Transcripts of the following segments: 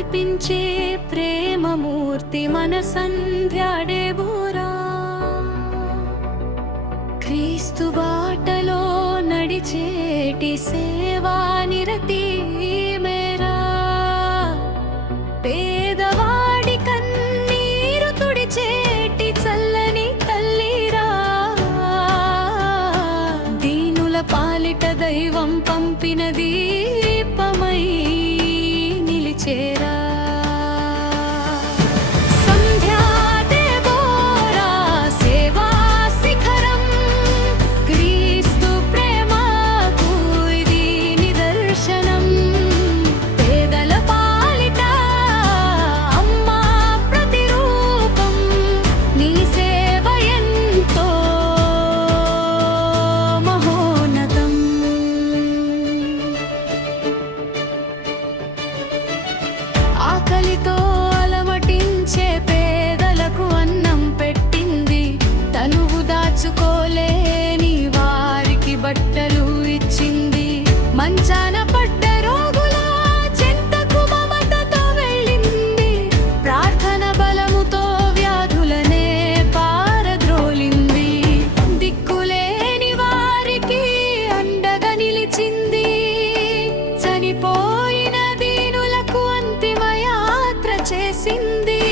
నడిపించే ప్రేమమూర్తి మన సంధ్యాడే బోరా. క్రీస్తు బాటలో నడిచేటి సేవా నిరతి మేరా. పేదవాడి కన్నీరు తుడిచేటి చల్లని తల్లిరా. దీనుల పాలిట దైవం పంపిన దీపమై నిలిచేరా. ఆకలితో అలమటించే పేదలకు అన్నం పెట్టింది. తనువు దాచుకోలేని వారికి బట్టలు ఇచ్చింది. మంచాన పడ్డ రోగుల చెంతకు మమతతో వెళ్ళింది. ప్రార్థన బలముతో వ్యాధులనే పారద్రోలింది. దిక్కులేని వారికి అండగా నిలిచింది. చనిపోయిన చేసింది.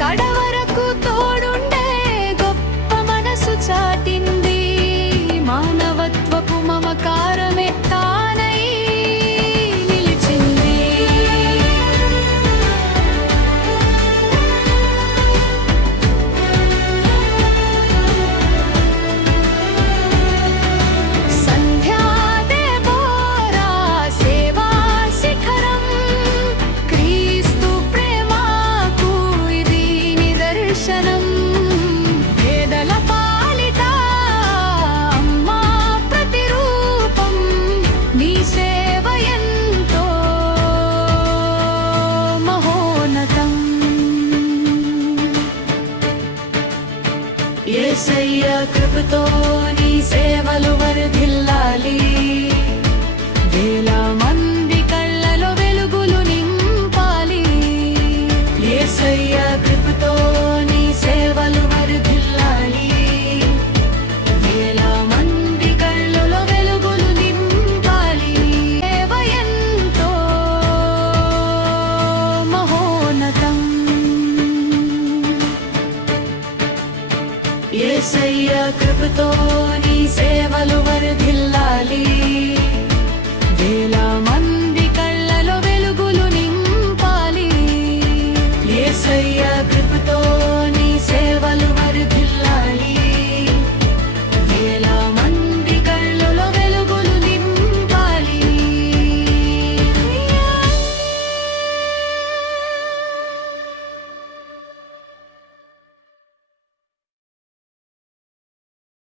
కడవరకు తోడుండే గొప్ప మనసు చాటింది. మానవత్వపు మమకారమే తానై నిలిచింది. సంధ్యాదే బోరా సేవా శిఖరం. పేదల పాలిట అమ్మా ప్రతిరూపం. నీ సేవ ఎంతో మహోన్నతం. యేసయ్య కృపతో నీ సేవలు వర్ధిల్లాలి. వేల మంది కళ్ళలో వెలుగులు నింపాలి. యేసయ్య కృపతో సేవలు వర్ధిల్లాలి. వేల మంది కళ్ళలో వెలుగులు నింపాలి. సేవ ఎంతో మహోన్నతం. యేసయ్య కృపతో నీ సేవలు వర్ధిల్లాలి.